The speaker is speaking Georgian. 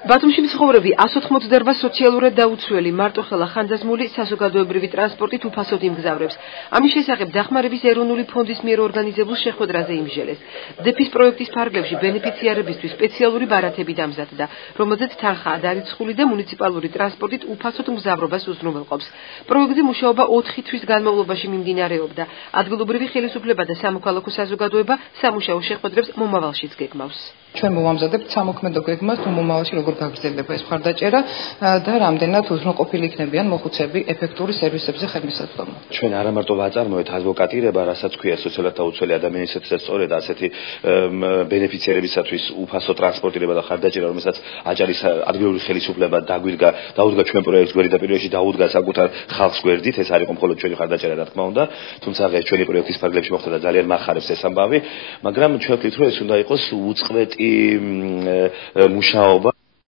ბათუმში მცხოვრები 188 სოციალურად დაუცველი მარტოხელა ხანძაზმული საზოგადოებრივი ტრანსპორტით უფასოდ იმგზავრებს. ამის შესახებ დახმარების ეროვნული ფონდის მიერ ორგანიზებულ შეხვედრაზე იმსჯელეს. დეფის პროექტის ფარგლებში ბენეფიციარებისთვის სპეციალური ბარათები დამზადდა, რომელზეც თანხა დარიცხული და მუნიციპალური ტრანსპორტით უფასოდ მგზავრობას უზრუნველყოფს. პროექტზე მუშაობა 4 თვის განმავლობაში მიმდინარეობდა. ადგილობრივი ხელისუფლება და სამოქალაქო საზოგადოება სამუშაო შეხვედრებს მომავალშიც გეგმავს. ჩვენ მოვამზადებთ სამოქმედო გეგმას, თუ მომავალში როგორ გაგრძელდება ეს მხარდაჭერა და რამდენად უზრუნყოფილი იქნებიან მოხუცები ეფექტური სერვისებზე ხელმისაწვდომად. ჩვენ არა მარტო ვაწარმოეთ ადვოკატირება, რასაც ქვია სოციალურად დაუცველი ადამიანისათვის სწორედ ასეთი ბენეფიციარებისათვის უფასო ტრანსპორტირება და მხარდაჭერა, რომელსაც აჭარის ადგილობრივი ხელისუფლება დაუდგა ჩვენ პროექტს გვერდით და პირველში დაუდგა საკუთარ ხალხს გვერდით, ეს არ იყო მხოლოდ ჩვენი მხარდაჭერა, რა თქმა უნდა, თუმცა ეს ჩვენი პროექტის ფარგლებში მოხდა და ძალიან მახარებს ეს ამბავი, მაგრამ ჩვენ ვთქვით, რომ ეს უნდა იყოს უწყვეტი მუშაობა